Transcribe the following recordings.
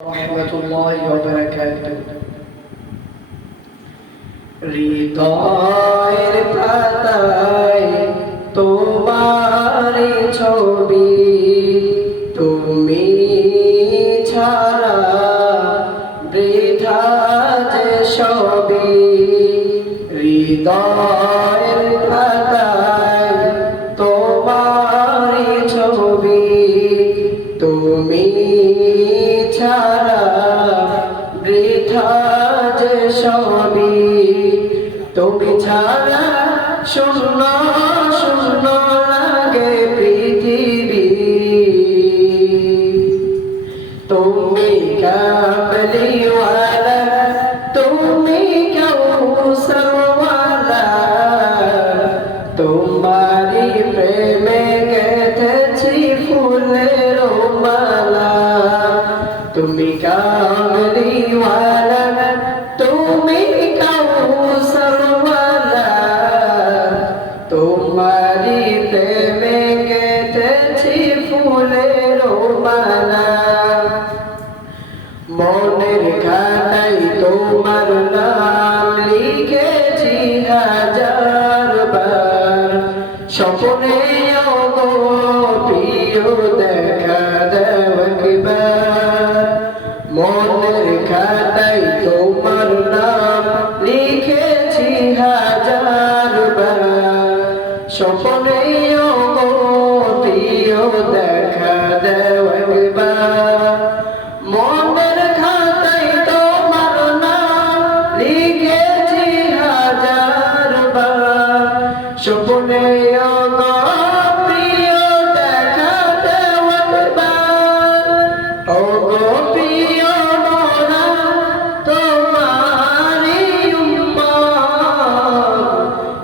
রহমতুল্লাহি ওয়া বারাকাতুহু। হৃদয়ের পাতায় তোমার ছবি, তুমি ছাড়া বৃথা যে সবই। হৃদয়ের পাতায় তোমার ছবি, তুমি ছাড়া বৃথা যে সবই। তুমি ছাড়া শূন্য শূন্য লাগে পৃথিবী। তুমি কামলিওয়ালা, তুমি কাউসারওয়ালা, তোমারি প্রেমে গেথেছি ফুলের মালা। তুমি কামলিওয়ালা, তুমি কাউসারওয়ালা, তোমারি প্রেমে গেথেছি ফুলের মালা। মনের খাতায় তোমার নাম লিখেছি হাজার বার। স্বপ্নে গো প্রিয় দেখা দাও একবার। মনের খাতায় তোমার নাম লিখেছি হাজার বার। স্বপ্নে গো প্রিয় দেখা দাও একবার। মনের খাতায় তোমার নাম লিখেছি হাজার বার। স্বপ্নে গো প্রিয় দেখা দাও একবার। ও গো প্রিয় মোরা তোমারি উম্মত,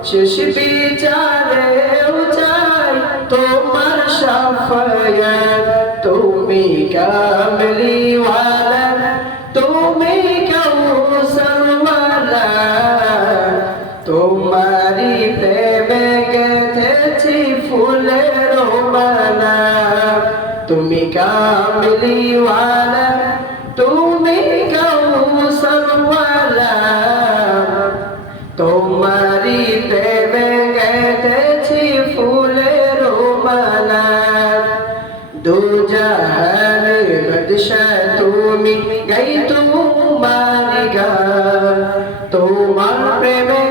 শেষ বিচারেও চাই তোমার শাফায়াত। তুমি কামলিওয়ালা, তুমি কাউসারওয়ালা, তোমারি প্রেমে গেথেছি ফুলের মালা। তুমি কামলিওয়ালা, তুমি কাউসারওয়ালা, তোমারি প্রেমে গেথেছি ফুলের মালা। দু জাহানের বাদশা তুমি, গাই তোমার গান। তোমার প্রেমে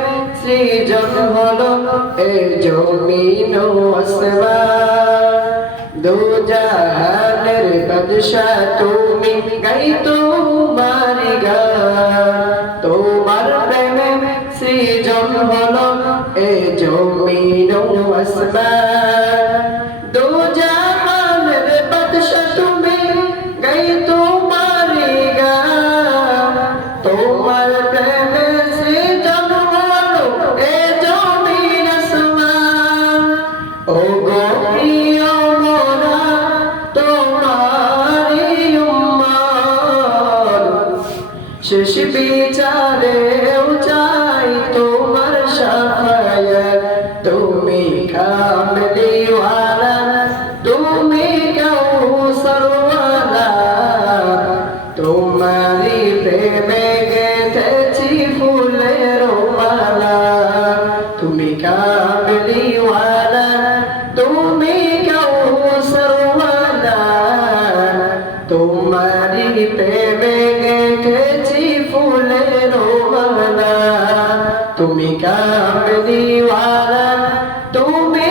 সৃজন হলো এ জমিন ও আসমান। দু জাহানের বাদশা তুমি, গাই তোমার গান। তোমার প্রেমে সৃজন হলো এ জমিন ও আসমান। দু জাহানের বাদশা তুমি, গাই তোমার গান। তোমার প্রেমে সৃজন হলো এ জমিন আসমান। ও গো প্রিয় মোরা তোমারি উম্মত, শেষ বিচারেও চাই তোমার শাফায়াত। তুমি কামলিওয়ালা, তুমি কাউসারওয়ালা, তোমারি প্রেমে গেথেছি ফুলের মালা। তুমি কামলিওয়ালা, তুমি কাউসারওয়ালা, তোমারি প্রেমে গেথেছি ফুলের মালা। তুমি কামলিওয়ালা, তুমি